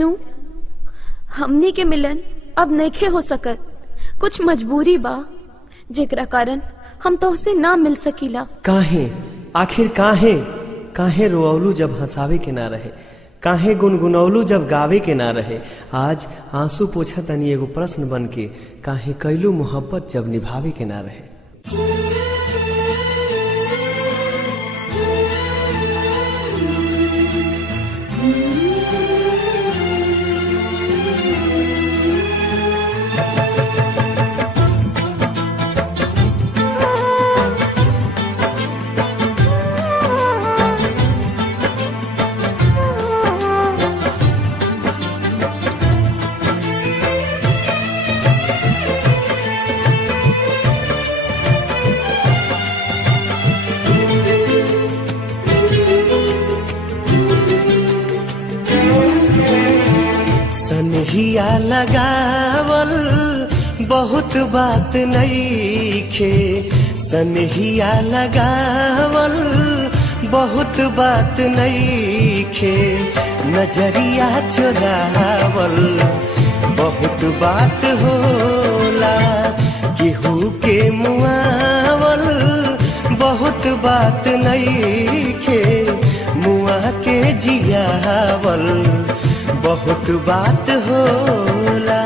जानू हमनी के मिलन अब नइखे हो सकत। कुछ मजबूरी बा जेकरा कारण हम तोहसे ना मिल सकीला। काहे आखिर काहे काहे रोअलू जब हंसावे के ना रहे, काहे गुनगुनौलू जब गावे के ना रहे। आज आंसू पोछा तनी एगो प्रश्न बन के, काहे कैलू मोहब्बत जब निभावे के ना रहे। सनहिया लगावल बहुत बात नइखे, सनहिया लगावल बहुत बात नइखे, नजरिया चुरावल बहुत बात होला, केहू के मुआवल बहुत बात नइखे, मुआ के जियावल बहुत बात होला।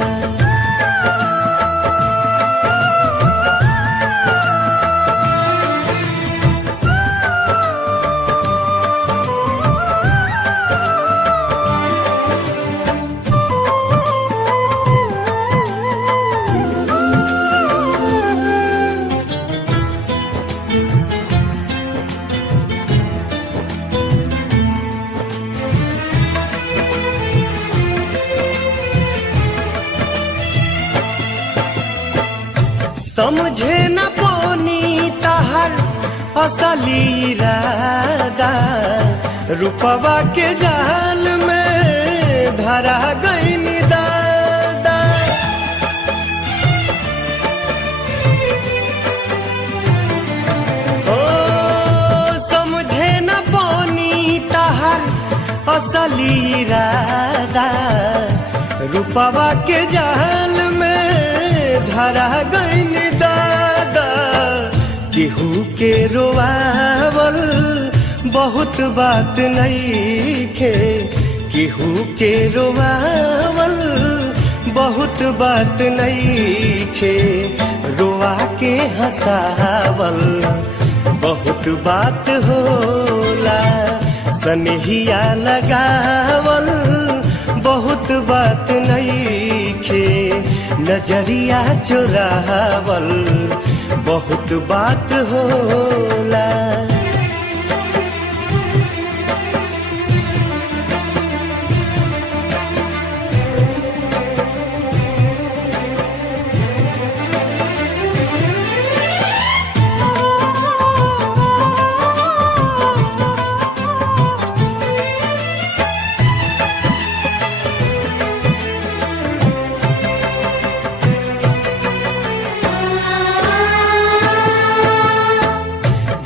समझे न पानी तहर असली इरादा, रूपवा के जाल में धरा गईन दादा। ओ समझे न पानी तहर असली इरादा, रूपवा के जाल में धरा गईन दादा। केहू के रोआवल बहुत बात नइखे, केहू के रोआवल बहुत बात नइखे, रोआ के हंसावल बहुत बात होला, सनहिया लगावल बहुत बात नइखे, नजरिया चुरावल बहुत बात होला।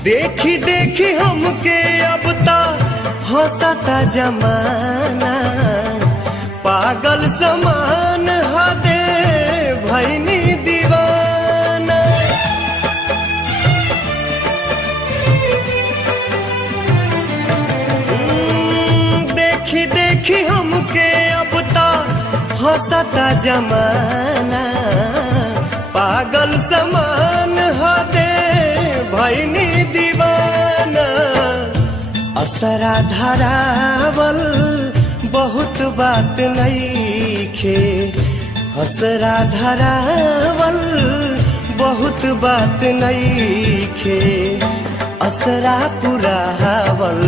देखी देखी हमके अब ता हंसता जमाना, पागल समान हदे भैनी दीवाना। देखी देखी हमके अब ता हंसता जमाना, पागल समान हदे भैनी दीवाना। असरा धरावल बहुत बात नइखे, असरा धरावल बहुत बात नइखे, असरा पुरावल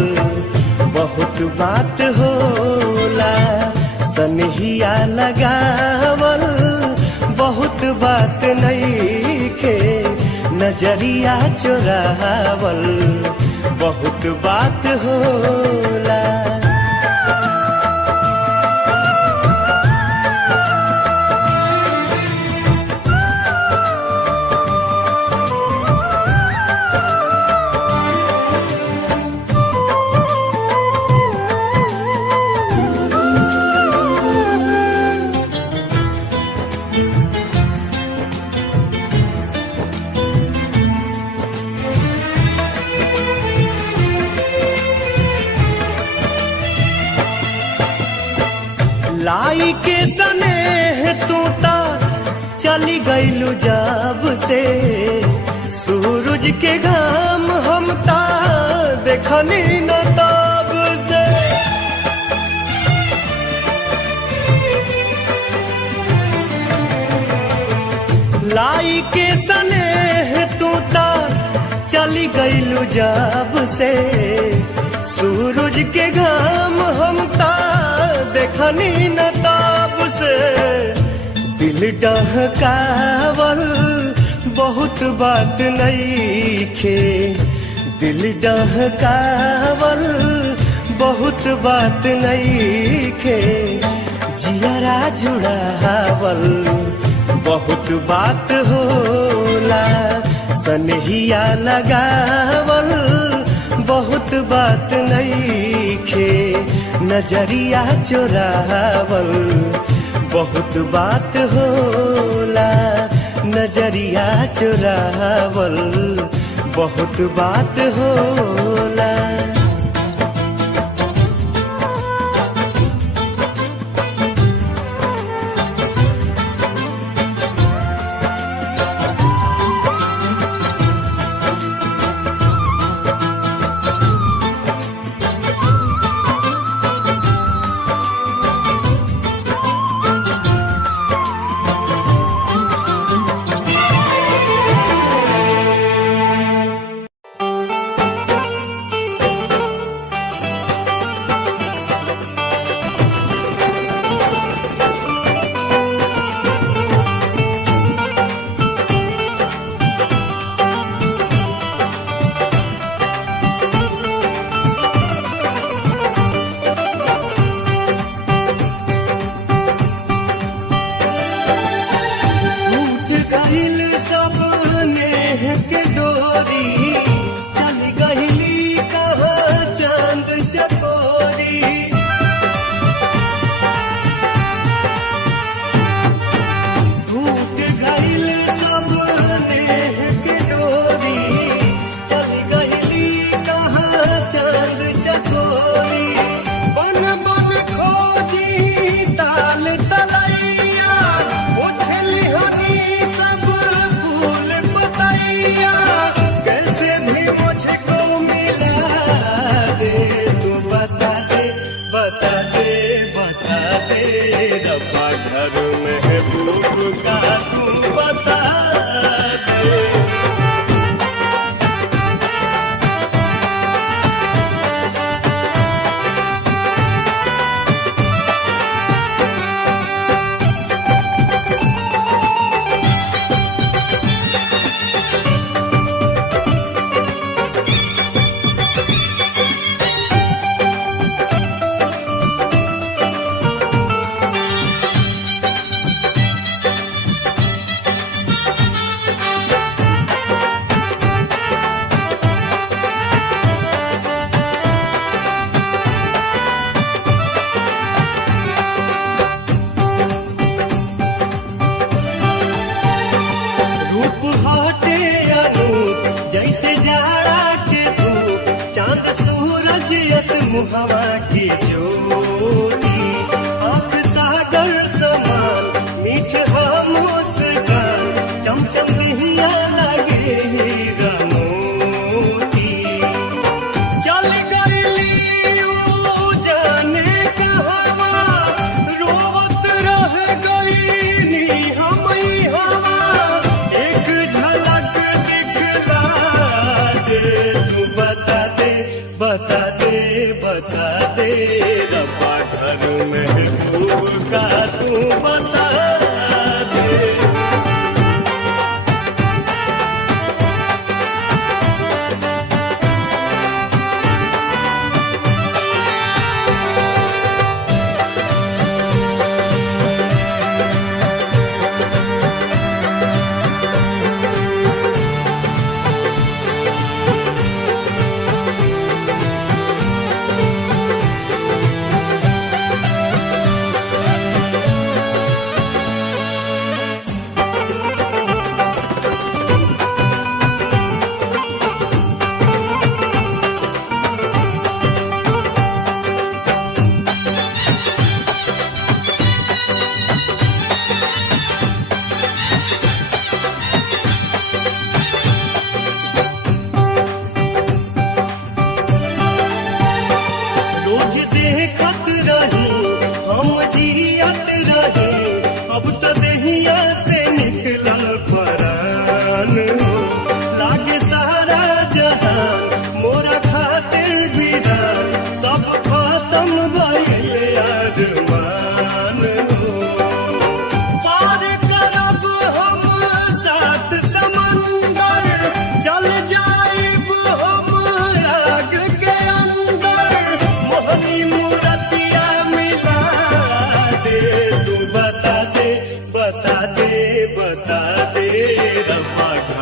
बहुत बात होला, सनहिया लगावल बहुत बात नइखे, नजरिया चुरावल बहुत बात होला। लाई के सने तू ता चली गईलू जब से, सूरज के घाम हम ता देखनी न तब से। लाई के सने तू ता चली गईलू जब से, सूरज के घाम हम ता देखनी न तब से। दिल डहकावल बहुत बात नईखे, दिल डहकावल बहुत बात नईखे, जियरा जुड़ावल बहुत बात होला, सनहिया लगावल बहुत बात नईखे, नजरिया चोरावल बहुत बात होला, नजरिया चोरावल बहुत बात होला। हवा की चोरी आँख सागर समान मीठ खामोश गान चमचम हिया लगे हीरा मोती चल गईली ऊ जाने कहवा रोवत रह गईनी हम हवा एक झलक दिखला दे तू बता दे रब्बा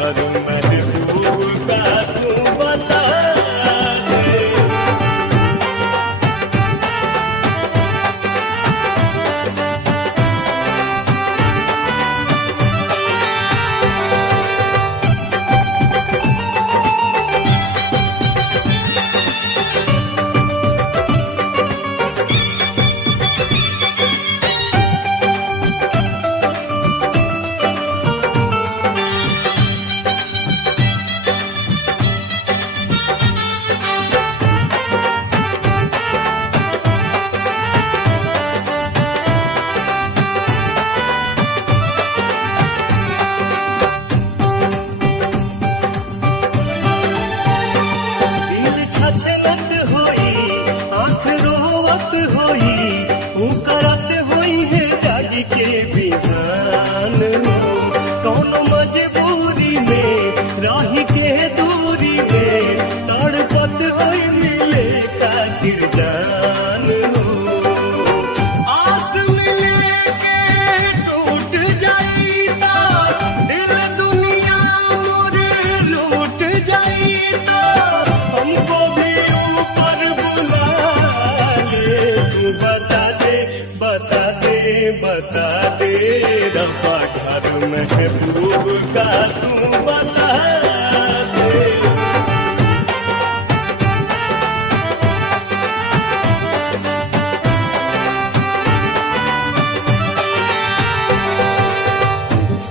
घर महबूब का तू बता दे। दिल छछलत होई आँख रोवत होई ऊ करत होई है जागी के बिहान कौन मजबूरी में राही के दूरी में तड़पत होई मिले खातिर जान आस मिले के टूट जाई ता दिल दुनिया मोर लूट जाई ता हमको भी ऊपर बुला ले तू बता दे बता दे बता दे रब्बा घर महबूब का तू बता दे।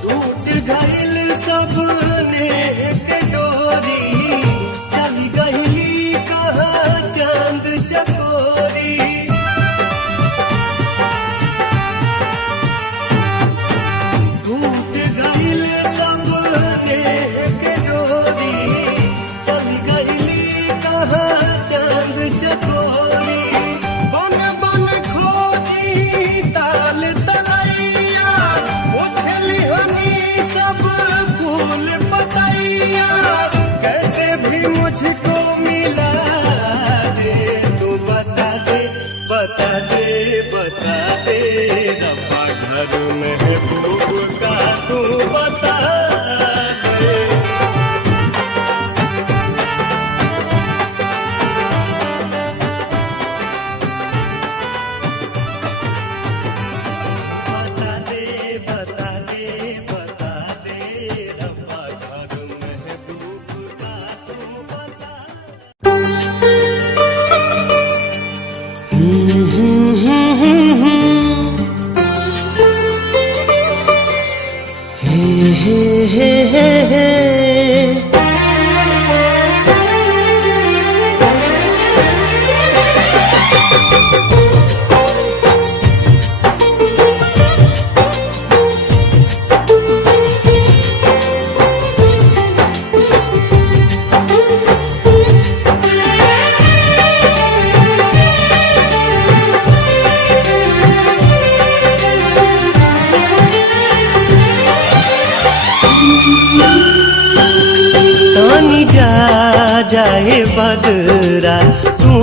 टूट गइल सबने एक डोरी चली गइली कहाँ चांद चकोरी टूट गइल सबने एक डोरी चली गइली कहाँ चांद चकोरी बन बन खोजी ताल तलैया उछली हनी सब फूल पतैया कैसे भी मुझको मिला दे तू बता दे बता दे बता दे रब्बा घर महबूब का तू बता दे। बता दे बता दे बता दे रब्बा घर महबूब का तू बता तानी जा जाए बदरा तू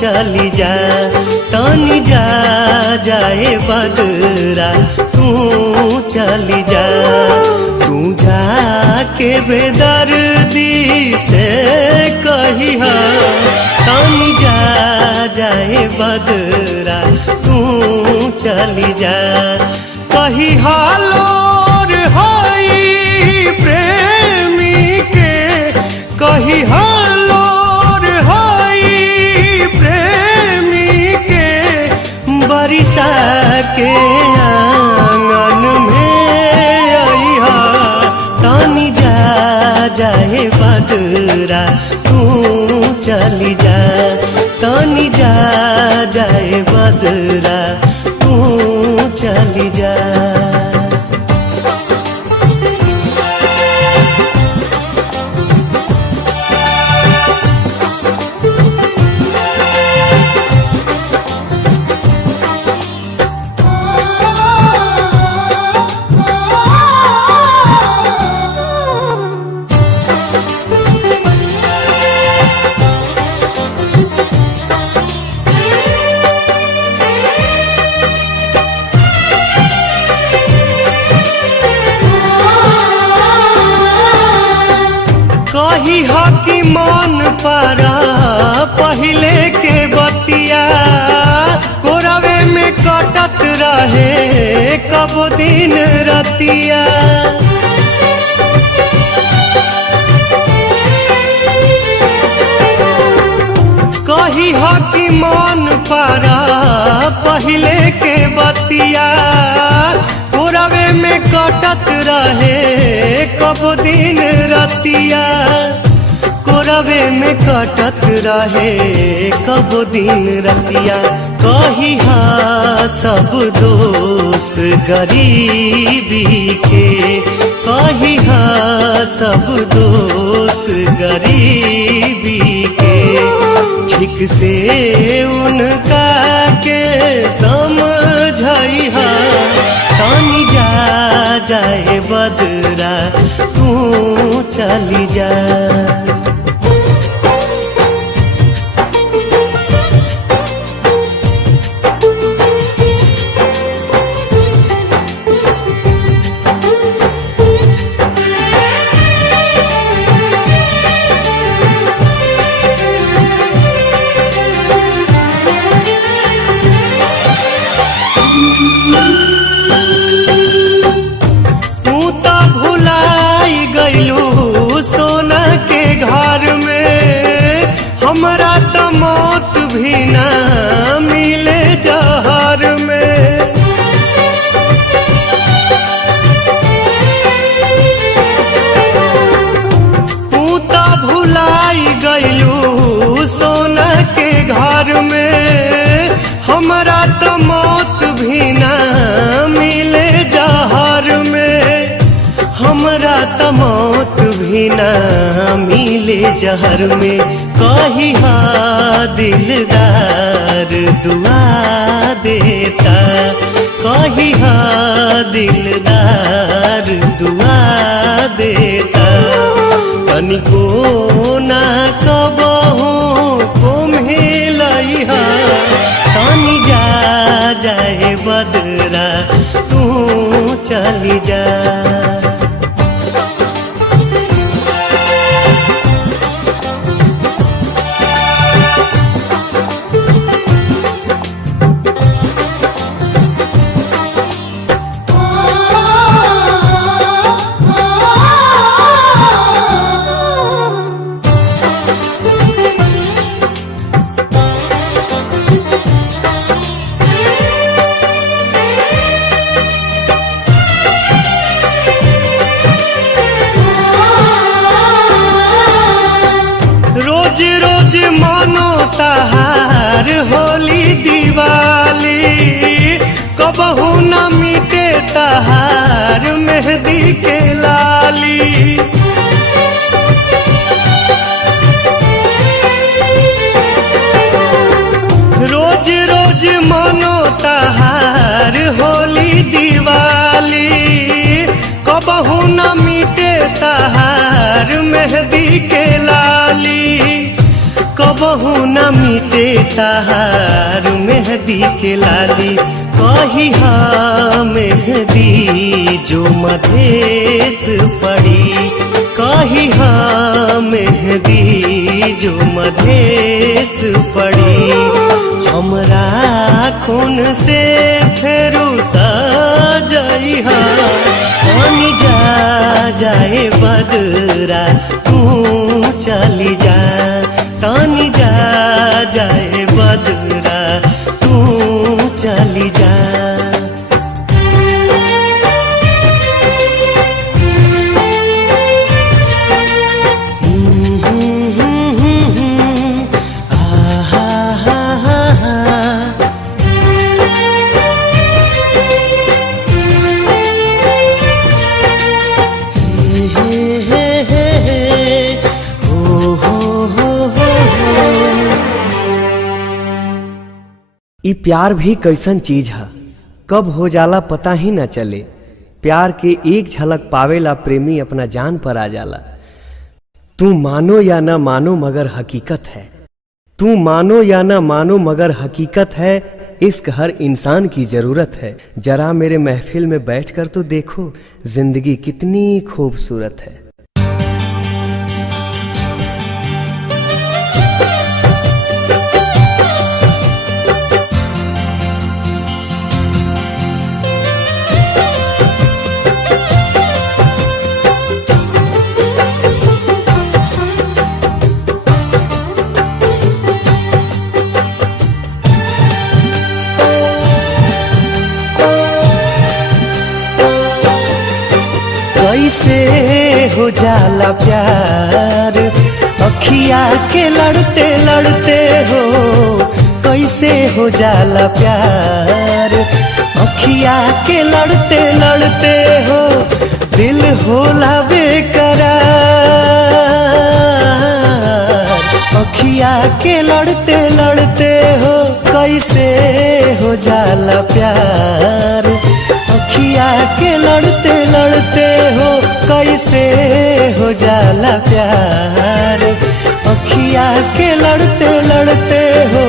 चली जा तानी जा जाए बदरा तू चली जा तू जाके बेदर्दी से कही तानी जा जाए बदरा तू चली जा कही हालोर होई प्रेमी के कही हालोर होई प्रेमी के बरिसा के आंगन में अइहा तानी जा जाए बदरा तू चली जा तानी जा जाए बदरा तू चली जा। कही हो कि मन पारा पहले के बतिया कोरवे में कटत रहे कब दिन रतिया। कही हो कि मन पारा पहले के बतिया कोरवे में कटत रहे कब दिन रतिया। कोरवे में कटत रहे कब दिन रतिया। कही हा सब दोष गरीबी के, कही हा सब दोष गरीबी के। ठीक से उनका के समझई हा तानी जा जाए बदरा तू चली जा। हमरा तो मौत भी ना मिले जहर में। तू तो भुलाई गइलू सोना के घर में। हमरा तो मौत भी ना मिले जहर में। हमरा तो मौत भी ना मिले जहर में। कही हा दिलदार दुआ देता, कही हा दिलदार दुआ देता। तनिको ना कबहू को मिलई हा तानी जा जाए बदरा तू चली जा। रोज रोज मानो तहार होली दिवाली कबहू न मिटे तहार मेहंदी के लाली। रोज रोज मानो तहार होली दिवाली कबहू न मिटे तहार मेहंदी के लाली। कबहू न मिटे तहार मेहंदी के लाली। कही हा मेहंदी जो मधेश पड़ी, कही हा मेहंदी जो मधेश पड़ी। हमरा खून से फेरू सजई हा तानी जा जाए बदरा तू चली जा। तानी जा जाए बदरा तू चली जा। ई प्यार भी कैसन चीज है, कब हो जाला पता ही न चले। प्यार के एक झलक पावेला प्रेमी अपना जान पर आ जाला। तू मानो या न मानो मगर हकीकत है, तू मानो या न मानो मगर हकीकत है। इश्क हर इंसान की जरूरत है। जरा मेरे महफिल में बैठकर तो देखो जिंदगी कितनी खूबसूरत है। कैसे हो जाला प्यार अखिया के लड़ते लड़ते हो कैसे हो जाला प्यार अखिया के लड़ते लड़ते हो दिल होला बेकरार अखिया के लड़ते लड़ते हो कैसे हो जाला प्यार अखिया के लड़ते लड़ते हो कैसे हो जाला प्यार अखिया के लड़ते लड़ते हो।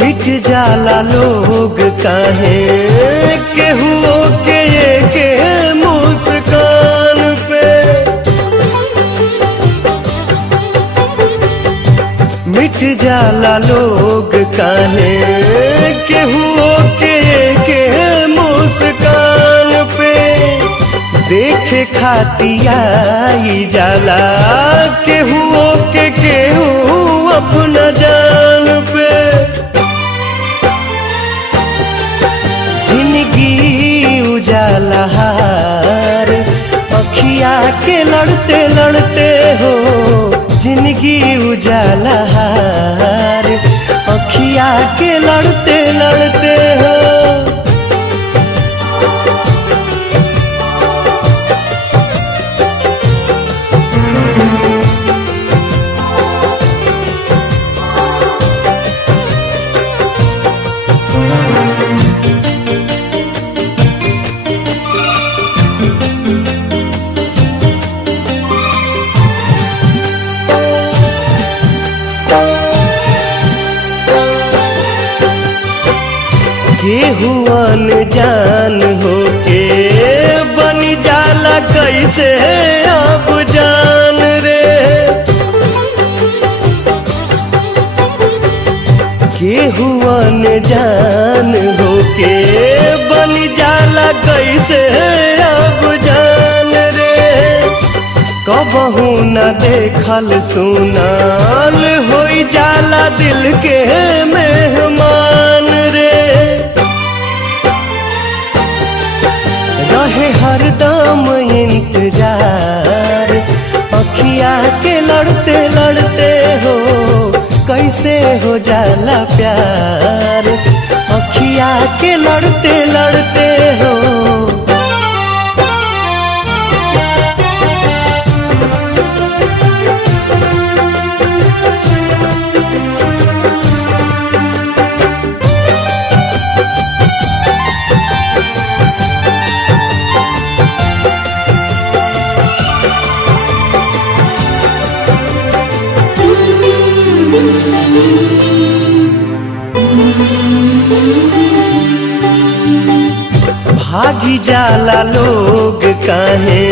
मिट जाला लोग काहे केहू के के मुस्कान पे मिट जाला लोग काहे केहू के मुस्कान पे देखे खातिया जाला केहू के केहू अपना जान पे जिंदगी उजाला हार अखिया के लड़ते लड़ते हो जिंदगी उजाला हार अखिया के लड़ते लड़ते हो। केहू अनजान होके बन जाला कैसे अब जान रे केहू अनजान होके बन जाला कैसे अब जान रे कबहू न देखल सुनाल होई जाला दिल के मेहमान रे रहे हरदम इंतजार अखिया के लड़ते लड़ते हो कैसे हो जाला प्यार अखिया के लड़ते लड़ते हो। भागी जाला लोग काहे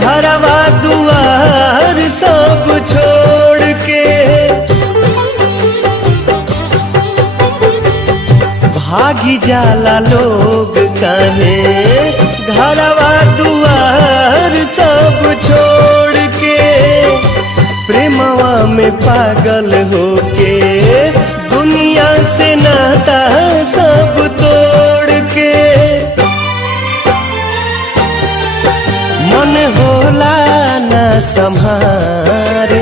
घरवा दुआर सब छोड़ के भागी जाला लोग काहे घरवा दुआर सब छोड़ के प्रेमवा में पागल होके दुनिया से नाता सब तोड़ के मन होला ना संहार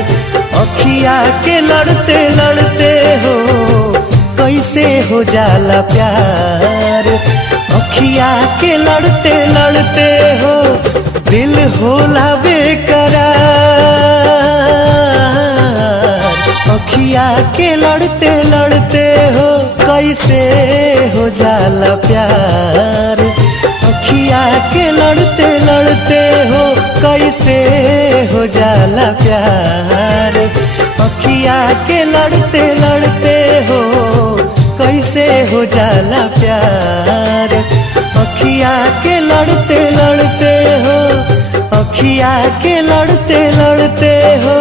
अखिया के लड़ते लड़ते हो कैसे हो जाला प्यार अखिया के लड़ते लड़ते हो दिल होला बेकरार अखिया के लड़ते लड़ते हो कैसे हो जाला प्यार अखिया के लड़ते लड़ते हो कैसे हो जाला प्यार अखिया के लड़ते लड़ते हो कैसे हो जाला प्यार अखिया के लड़ते लड़ते हो अखिया के लड़ते लड़ते हो,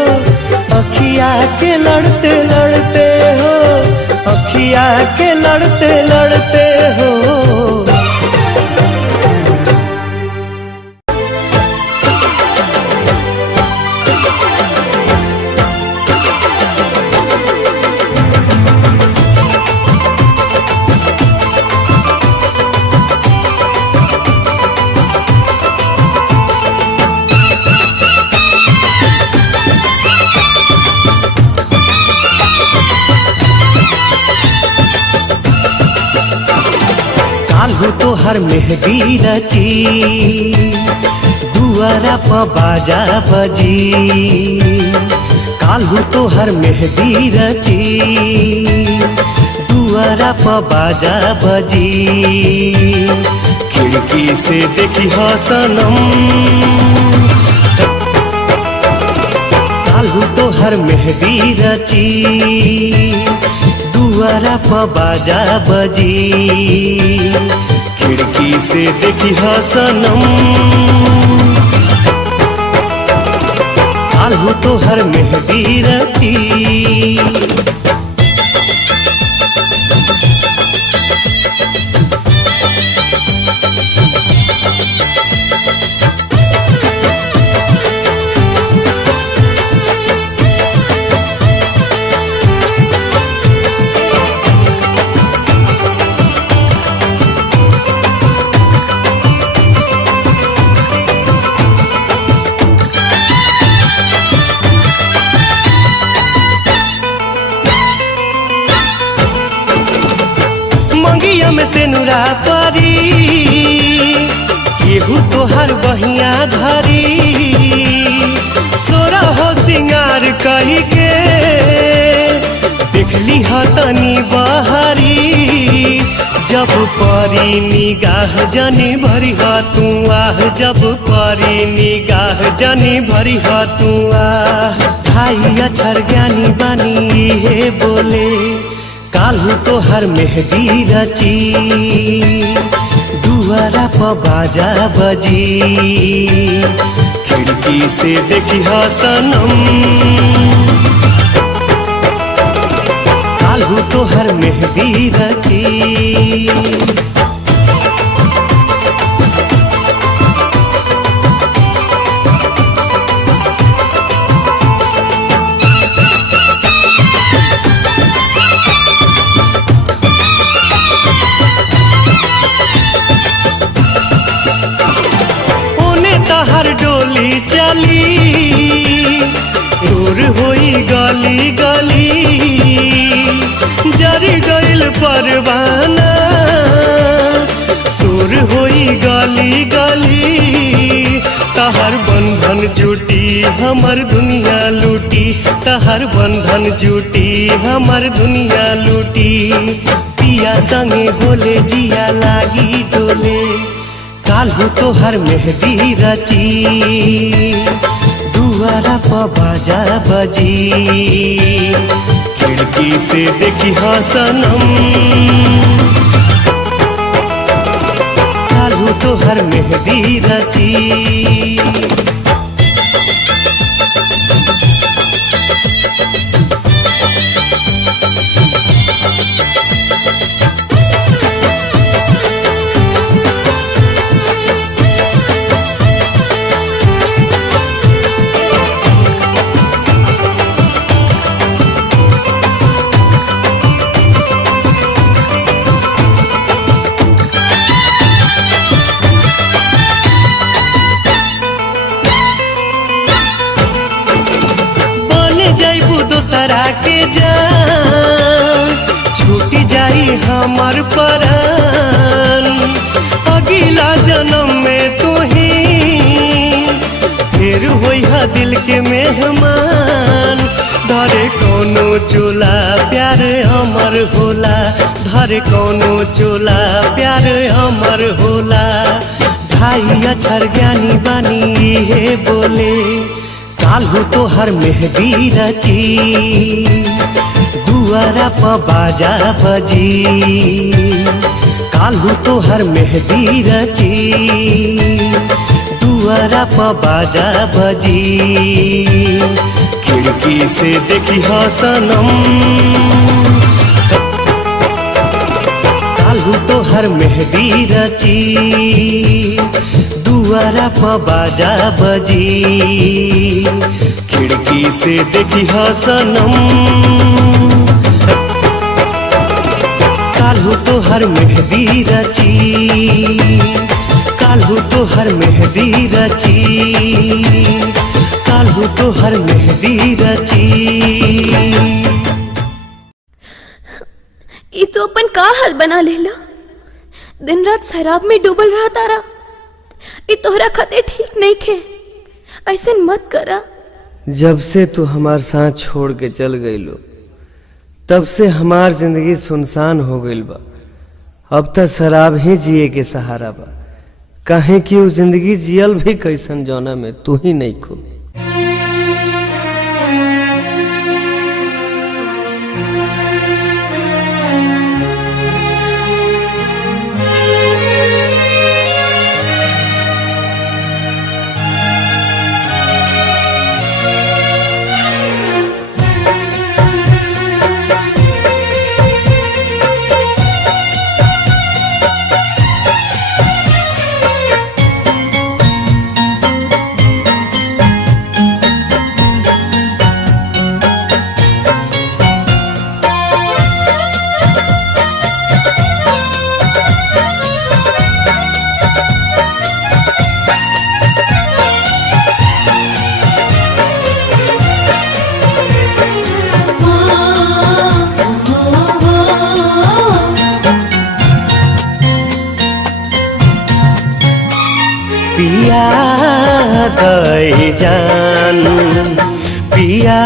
अखिया के लड़ते लड़ते हो, अखिया के लड़ते लड़ते हो। काल्हू तोहर मेहंदी रची, दुआरा प बाजा बजी। काल्हू तोहर मेहंदी रची, दुआरा प बाजा बजी। खिड़की से देखी ह सनम, काल्हू तोहर मेहंदी रची, दुआरा प बाजा बजी। खिड़की से देखी ह सनम, काल्हू तोहर मेहंदी रची। मंगिया में से नुरा परी, केहू तोहर बहिया धरी। सोरा हो सिंगार कही के देखली ह तनी बहरी। जब परी निगाह जनी भरी ह तू आह, जब परी निगाह जनी भरी ह तू आह। भाई अक्षर ज्ञानी बानी हे बोले, काल्हू तोहर मेहंदी रची, दुआरा प बाजा बजी। खिड़की से देखी ह सनम, काल्हू तोहर मेहंदी रची। तहर डोली चली, दूर होई गली गली। जरी गइल परवाना, सुर होई गली गली। तहर बंधन जुटी हमर दुनिया लूटी, तहर बंधन जुटी हमर दुनिया लूटी। पिया संगे बोले जिया लागी डोले, काल्हू तोहर मेहंदी रची, दुआरा प बाजा बजी। खिड़की से देखी ह सनम, काल्हू तोहर मेहंदी रची। दोसरा के जान छूटी जाई हमर परान। अगला जन्म में तू ही फिर होई हा दिल के मेहमान। धरे कोनो चोला प्यार हमर होला, धरे कोनो चोला प्यार हमर होला। भाई अक्षर ज्ञानी बानी हे बोले, काल्हू तोहर मेहंदी रची, दुआरा प बाजा बजी। काल्हू तोहर मेहंदी रची, दुआरा प बाजा बजी खिड़की से देखी सनम कालू तो हर मेहंदी रची दुआरा प बाजा बजी खिड़की से देखी सनम कालू तो हर मेहंदी रची कालू तो हर मेहंदी रची कालू तो हर मेहंदी रची ये तो अपन का हाल बना लेला। दिन रात शराब में डूबल रहा तारा। ये तोहरा खातिर ठीक नहीं खे, ऐसे मत करा। जब से तू हमार साथ छोड़ के चल गईलो तब से हमार जिंदगी सुनसान हो गईल बा। अब तक शराब ही जिए के सहारा बा, काहे कि वो जिंदगी जियल भी कैसन जौना में तू ही नहीं खो। पिया गए जान पिया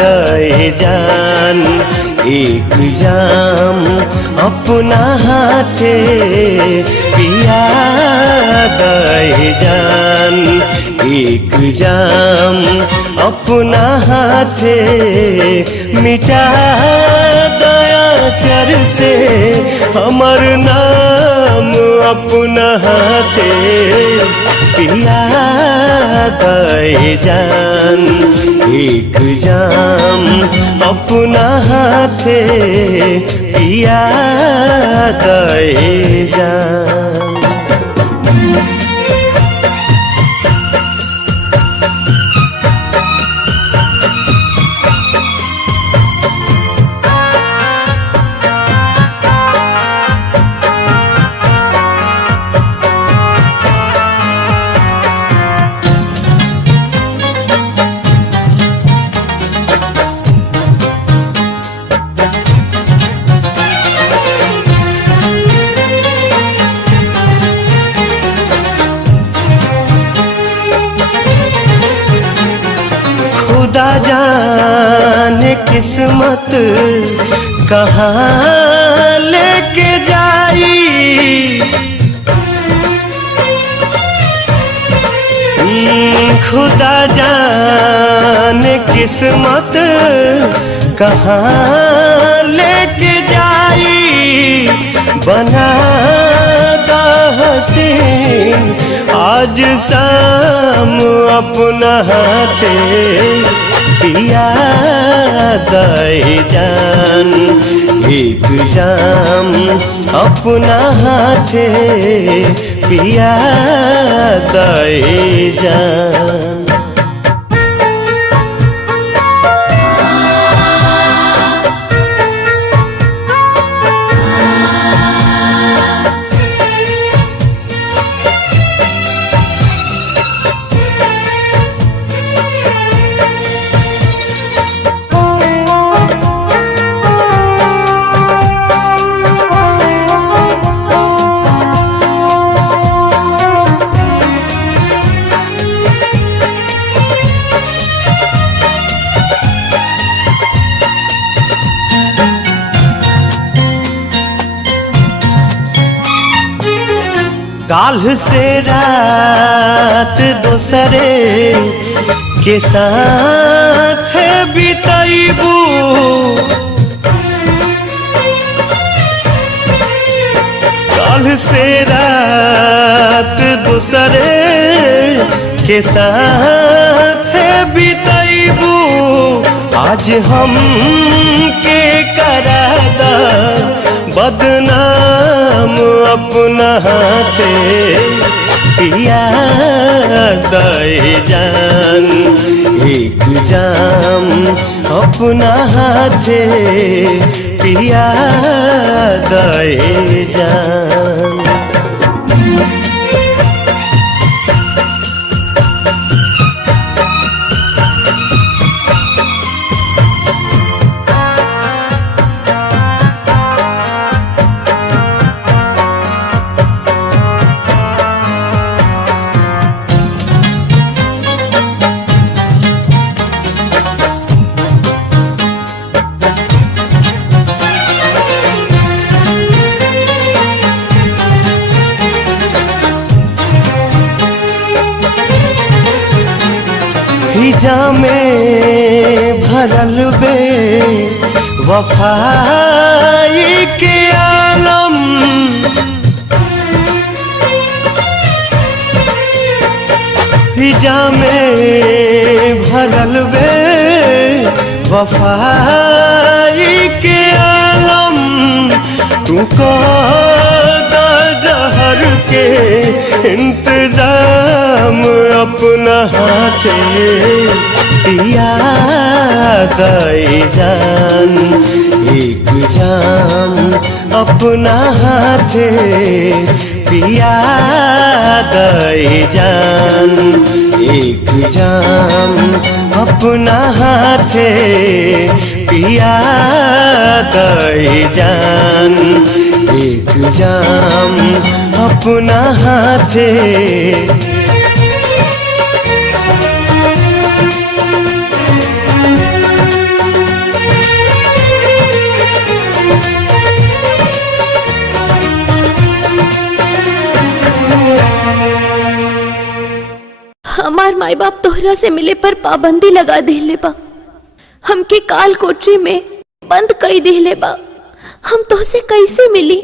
गए जान एक जाम अपना हाथे पिया गए जान एक जाम अपना हाथे मिटा दया चर से हमर नाम अपना हाथे पिया गए जान एक जाम अपना हाथे पिया गए जान। खुदा जाने किस्मत कहाँ लेके जाई खुदा जाने किस्मत कहाँ लेके जाई बना दा हसीन आज शाम अपना हाथे पिया गए जान एक जाम अपना हाथे पिया गए जान। काल से रात दोसरे के साथ बिताइबू काल से रात दोसरे के साथ बितैबू आज हम के करादा बदनाम अपना हाथे पिया दे जान एक जाम अपना हाथे पिया दे जान। में भरल बे वफाई के आलम हिजा में भरल बे वफाई के आलम तू को जहर के इंतजाम अपना हाथे पिया दे जान एक जाम अपना हाथे पिया दे जान एक जाम अपना हाथे पिया दे जान एक जाम अपना हाथे। हमार माई बाप तोहरा से मिले पर पाबंदी लगा देले बा, हमके काल कोठरी में बंद कई देले बा, हम तोहसे कैसे मिली।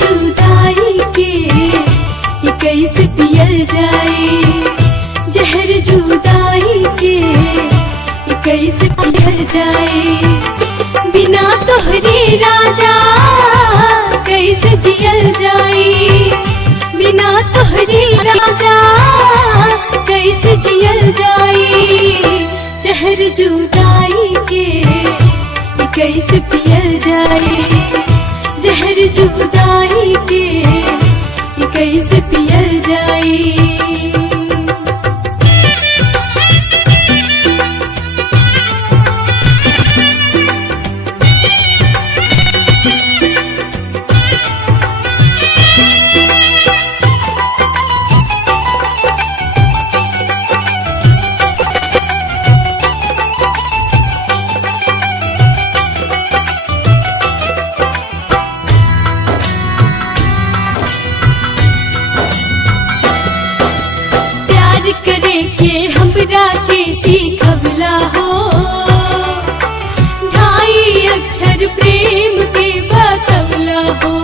जुदाई के ये कैसे पियल जाए, जहर जुदाई के ये कैसे पियल जाए, बिना तोहरे राजा कैसे जियल जाए, बिना तोहरे राजा कैसे जियल जाए, जहर जुदाई के ये कैसे पियल जाए, जहर जुदाई के ये कैसे पियल जाए। करे के हमरा के सीखवला हो, ढाई अक्षर प्रेम के बतवला हो,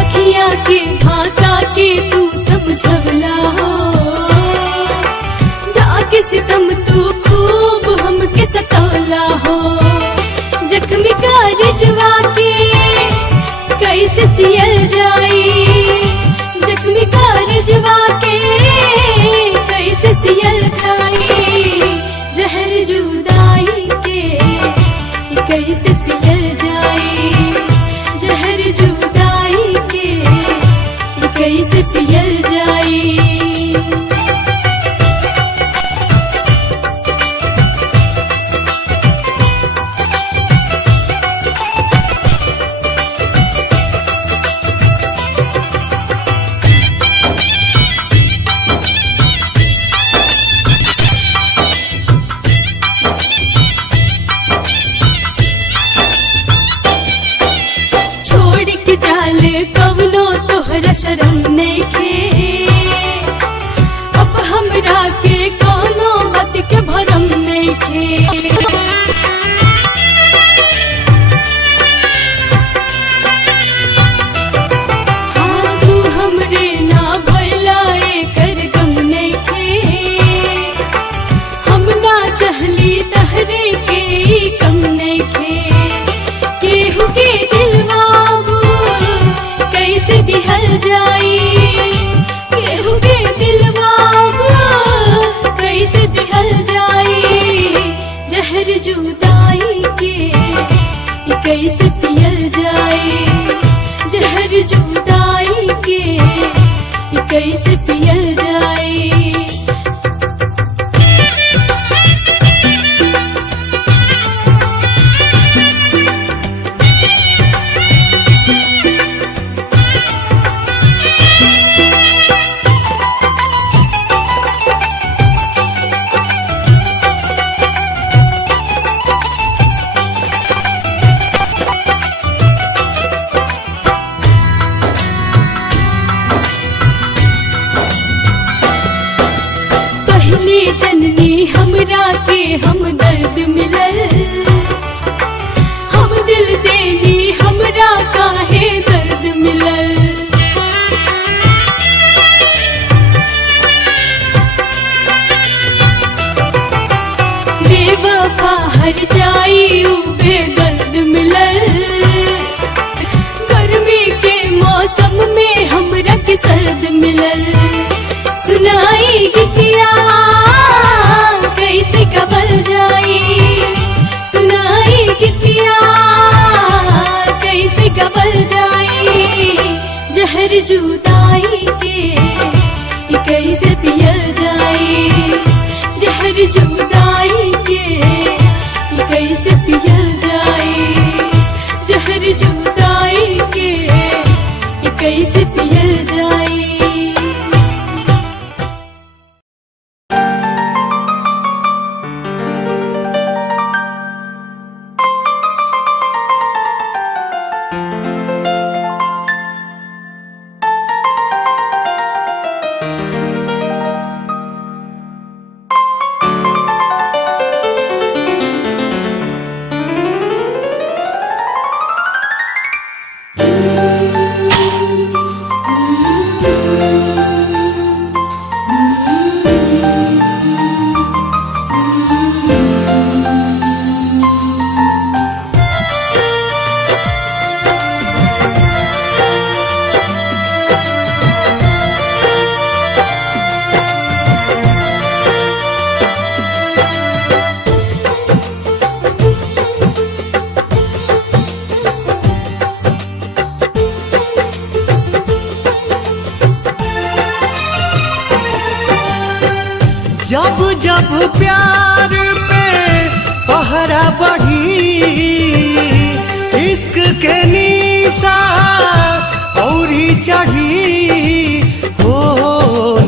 अखियाँ के भाषा के तू समझवला हो, डाके सितम तू खूब हमके सतवला हो, जख्मी का रिजवा के कैसे सियल जाई, जख्मी का रिजवा के कैसे सियल जाई, जहर जुदाई के ये कैसे पियल जाई, जहर जुदाई के ये कैसे पियल जाई। जुदाई के ई कैसे पियल जाए। पहली जननी हमरा के हम दर्द मिलल, हम दिल देनी हमरा काहे दर्द मिलल। बेवफा हर जाई उ बेदर्द मिलल, गर्मी के मौसम में हमरा के सर्द मिलल। सुनाई गीतिया कैसे कबल जाई, सुनाई गीतिया कैसे कबल जाई। जहर जुदाई के ई कैसे पियल जाई, जहर जुदाई के ई कैसे पियल जाई, जहर जुदाई के ई कैसे पियल जाई। जब जब प्यार पे पहरा बढ़ी, इश्क के निशा औरी चढ़ी हो।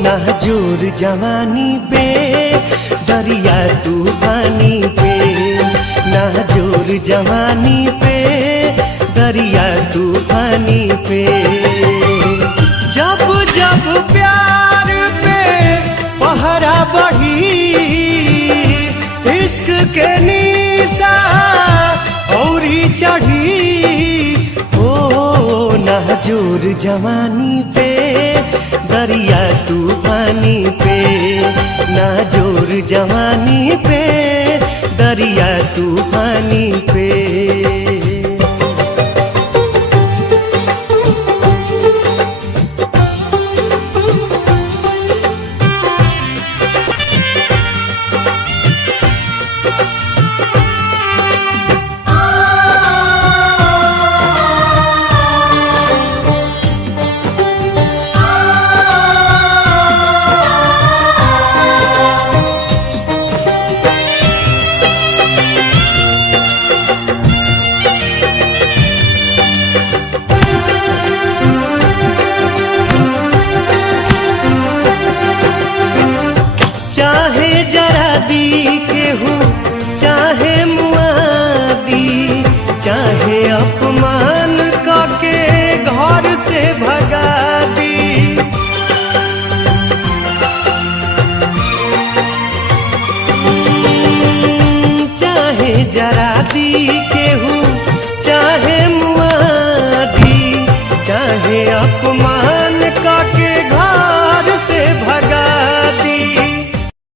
नाजुर जवानी पे दरिया तूफानी पे, नाजुर जवानी पे दरिया तूफानी पे। जब जब प्यार पे पहरा बढ़ी, इश्क के निशा औरी चढ़ी हो। नाजुर जवानी पे दरिया तूफानी पे, नाजुर जवानी पे दरिया तूफानी पे। चाहे जरा दी के हूँ, चाहे मुआदी, चाहे अपमान करके घर से भगा दी। चाहे जरा दी के हूँ, चाहे मुआदी, चाहे अपमान करके घर से भगा दी।